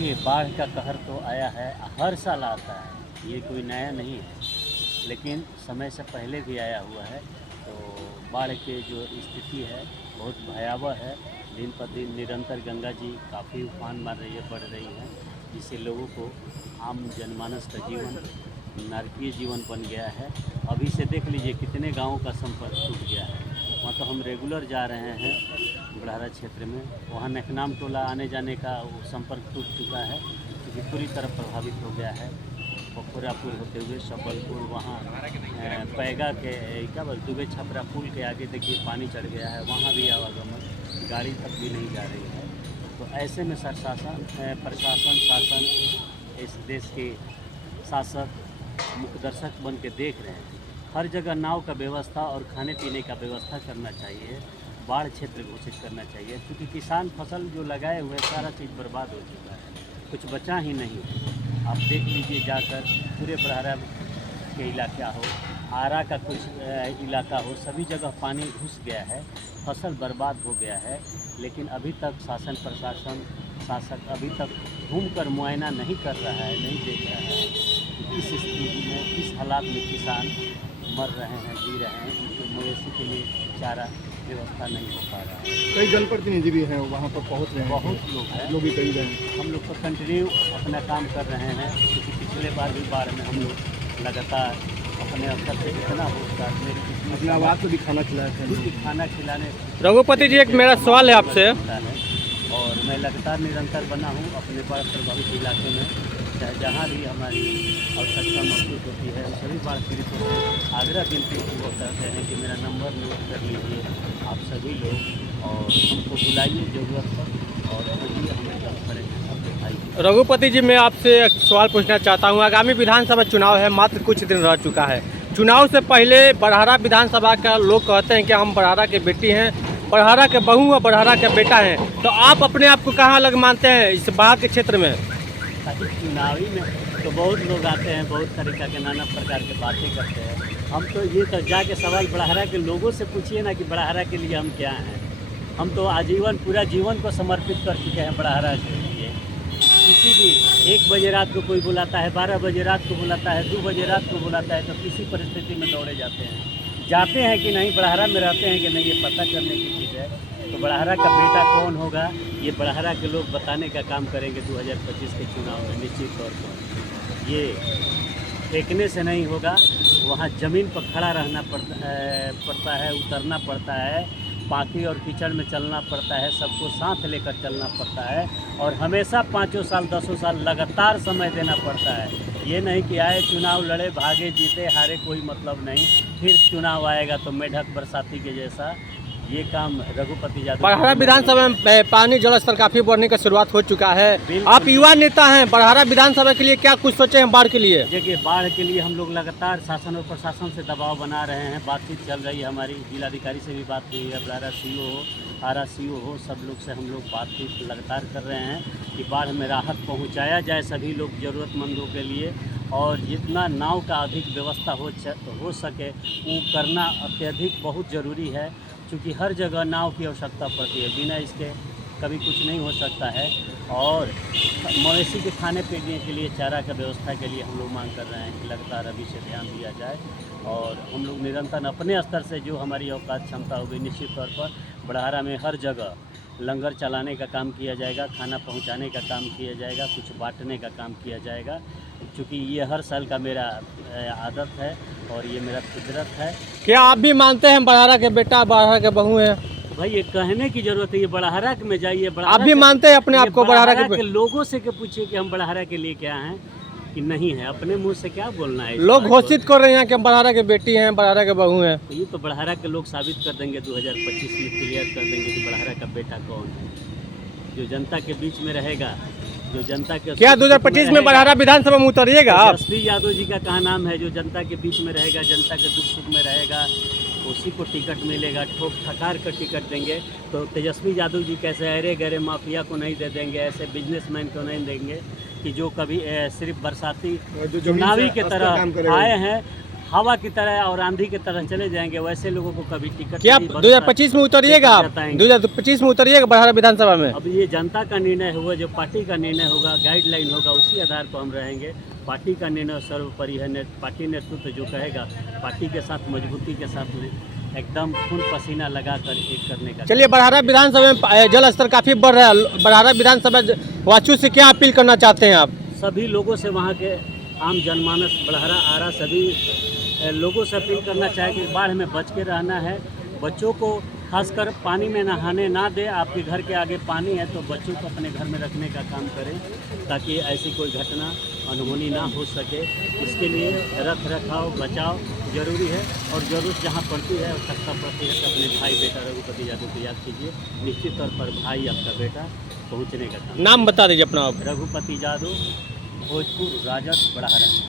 देखिए, बाढ़ का कहर तो आया है, हर साल आता है, ये कोई नया नहीं है, लेकिन समय से पहले भी आया हुआ है। तो बाढ़ की जो स्थिति है बहुत भयावह है। दिन पर दिन निरंतर गंगा जी काफ़ी उफान मार रही है, बढ़ रही है, जिससे लोगों को आम जनमानस का जीवन नारकीय जीवन बन गया है। अभी से देख लीजिए कितने गाँवों का संपर्क टूट गया है। वहाँ तो हम रेगुलर जा रहे हैं बुढ़ारा क्षेत्र में, वहाँ नखनाम टोला आने जाने का वो संपर्क टूट चुका है, क्योंकि पूरी तरह प्रभावित हो गया है। पोखरापुर होते हुए सबलपुर, वहाँ पैगा के क्या बोल दुबे छपरा पुल के आगे देखिए पानी चढ़ गया है, वहाँ भी आवागमन गाड़ी तक भी नहीं जा रही है। तो ऐसे में प्रशासन शासन इस देश के शासक मुखदर्शक बन के देख रहे हैं। हर जगह नाव का व्यवस्था और खाने पीने का व्यवस्था करना चाहिए, बाढ़ क्षेत्र घोषित करना चाहिए, क्योंकि किसान फसल जो लगाए हुए सारा चीज़ बर्बाद हो चुका है, कुछ बचा ही नहीं। आप देख लीजिए जाकर, पूरे बरहरा के इलाका हो, आरा का कुछ इलाका हो, सभी जगह पानी घुस गया है, फसल बर्बाद हो गया है। लेकिन अभी तक शासन प्रशासन शासक अभी तक घूमकर मुआयना नहीं कर रहा है, नहीं देख रहा है कि किस स्थिति में, किस हालात में किसान मर रहे हैं, जी रहे हैं। उनके मवेशी के लिए चारा व्यवस्था नहीं हो पा रहा है। कई जनप्रतिनिधि भी हैं वहाँ पर पहुँच रहे हैं, बहुत लोग हैं, लोग भी कई रहे हैं। हम लोग तो कंटिन्यू अपना काम कर रहे हैं, क्योंकि पिछले बार भी बाढ़ में हम लोग लगातार अपने अवसर से इतना होता मेरी अपनी आवाज़ को भी खाना खिलाया था। खाना खिलाने रघुपति जी, एक मेरा सवाल है आपसे। और मैं लगातार निरंतर बना हूँ अपने बाढ़ प्रभावित इलाके में, चाहे जहाँ भी हमारी आवश्यकता महसूस होती है, हम सभी बाढ़ पीड़ितों से आग्रह विनती वो करते हैं कि मेरा नंबर नोट कर लीजिए आप सभी लोग, और हमको बुलाइए ज़रूरत पर, और वही हम हेल्प करेंगे। आइए। रघुपति जी, मैं आपसे एक सवाल पूछना चाहता हूँ। आगामी विधानसभा चुनाव है, मात्र कुछ दिन रह चुका है। चुनाव से पहले बरहरा विधानसभा का लोग कहते हैं कि हम बरहरा के बेटी हैं, बरहरा के बहू और बरहरा का बेटा हैं, तो आप अपने आप को कहाँ अलग मानते हैं इस बाढ़ के क्षेत्र में? चुनावी में तो बहुत लोग आते हैं, बहुत तरीक़ा के नाना प्रकार के बातें करते हैं। हम तो ये तो जाके सवाल बड़हरा के लोगों से पूछिए ना कि बड़हरा के लिए हम क्या हैं। हम तो आजीवन पूरा जीवन को समर्पित कर चुके हैं बड़हरा के लिए। किसी भी 1 बजे रात को कोई बुलाता है, 12 बजे रात को बुलाता है, 2 बजे रात को बुलाता है, तो किसी परिस्थिति में दौड़े जाते हैं कि नहीं, बड़हरा में रहते हैं कि नहीं, ये पता करने की चीज़ है। तो बड़हरा का बेटा कौन होगा, ये बड़हरा के लोग बताने का काम करेंगे 2025 के चुनाव में निश्चित तौर पर। ये फेंकने से नहीं होगा, वहाँ ज़मीन पर खड़ा रहना पड़ता है, उतरना पड़ता है, पाखी और कीचड़ में चलना पड़ता है, सबको साथ लेकर चलना पड़ता है, और हमेशा 5 साल 10 साल लगातार समय देना पड़ता है। ये नहीं कि आए चुनाव लड़े, भागे, जीते, हारे, कोई मतलब नहीं, फिर चुनाव आएगा तो मेढक बरसाती के जैसा। ये काम रघुपति यादव। बरहरा विधानसभा में पानी जल स्तर काफ़ी बढ़ने का शुरुआत हो चुका है। आप युवा नेता हैं, बरहरा विधानसभा के लिए क्या कुछ सोचे हैं बाढ़ के लिए? देखिए, बाढ़ के लिए हम लोग लगातार शासन और प्रशासन से दबाव बना रहे हैं, बातचीत चल रही है, हमारी जिलाधिकारी से भी बात हुई है, बरहरा सीओ हो, आरा सीओ हो, सब लोग से हम लोग बातचीत लगातार कर रहे हैं कि बाढ़ में राहत पहुँचाया जाए सभी लोग ज़रूरतमंदों के लिए, और जितना नाव का अधिक व्यवस्था हो सके वो करना अत्यधिक बहुत ज़रूरी है, क्योंकि हर जगह नाव की आवश्यकता पड़ती है, बिना इसके कभी कुछ नहीं हो सकता है। और मवेशी के खाने पीने के लिए चारा का व्यवस्था के लिए हम लोग मांग कर रहे हैं कि लगातार अभी से ध्यान दिया जाए, और हम लोग निरंतर अपने स्तर से जो हमारी औकात क्षमता होगी निश्चित तौर पर बड़हरा में हर जगह लंगर चलाने का काम किया जाएगा, खाना पहुंचाने का काम किया जाएगा, कुछ बांटने का काम किया जाएगा, क्योंकि ये हर साल का मेरा आदत है और ये मेरा फितरत है। क्या आप भी मानते हैं बरहरा के बेटा बरहरा के बहू हैं? भाई ये कहने की जरूरत है, ये बड़हरा में जाइए, आप भी मानते हैं अपने आप को बरहरा के लोगों से पूछिए कि हम बड़हरा के लिए क्या हैं कि नहीं है, अपने मुंह से क्या बोलना है। लोग घोषित कर रहे हैं कि हम बरहरा के बेटी हैं, बरहरा के बहू हैं। तो ये तो बड़हरा के लोग साबित कर देंगे, 2025 में क्लियर कर देंगे कि बड़हरा का बेटा कौन है, जो जनता के बीच में रहेगा, जो जनता के। क्या 2025 में बरहरा विधानसभा में उतरिएगा आप? तेजस्वी यादव जी का कहाँ नाम है, जो जनता के बीच में रहेगा, जनता के दुख सुख में रहेगा, उसी को टिकट मिलेगा। ठोक ठकार कर टिकट देंगे तो तेजस्वी यादव जी कैसे अरे गहरे माफिया को नहीं दे देंगे, ऐसे बिजनेसमैन को नहीं देंगे कि जो कभी सिर्फ बरसाती चुनावी के तरह आए हैं। हवा की तरह और आंधी की तरह चले जाएंगे, वैसे लोगों को कभी टिकट क्या नहीं बनता। 2025 में उतरिएगा आप? बताएंगे। 2025 में उतरिएगा बड़हरा विधानसभा में? अब ये जनता का निर्णय होगा, जो पार्टी का निर्णय होगा, गाइडलाइन होगा, उसी आधार पर हम रहेंगे। पार्टी का निर्णय सर्वोपरि है। पार्टी नेतृत्व जो कहेगा, पार्टी के साथ मजबूती के साथ एकदम खून पसीना लगा कर एक करने का। चलिए, बड़हरा विधानसभा में जल स्तर काफी बढ़ रहा है, बड़हरा विधानसभा वाचू से क्या अपील करना चाहते हैं आप? सभी लोगों से, वहाँ के आम जनमानस, बड़हरा आरा सभी लोगों से अपील करना चाहे कि बाढ़ में बच के रहना है। बच्चों को खासकर पानी में नहाने ना दे। आपके घर के आगे पानी है तो बच्चों को अपने घर में रखने का काम करें, ताकि ऐसी कोई घटना अनहोनी ना हो सके। इसके लिए रख रखाव बचाव जरूरी है, और ज़रूरत जहाँ पड़ती है, आवश्यकता पड़ती है तो अपने भाई बेटा रघुपति यादव को याद कीजिए। निश्चित तौर पर भाई आपका बेटा पहुँचने का काम। नाम बता दीजिए अपना आप। रघुपति यादव, भोजपुर, राजद, बड़हरा।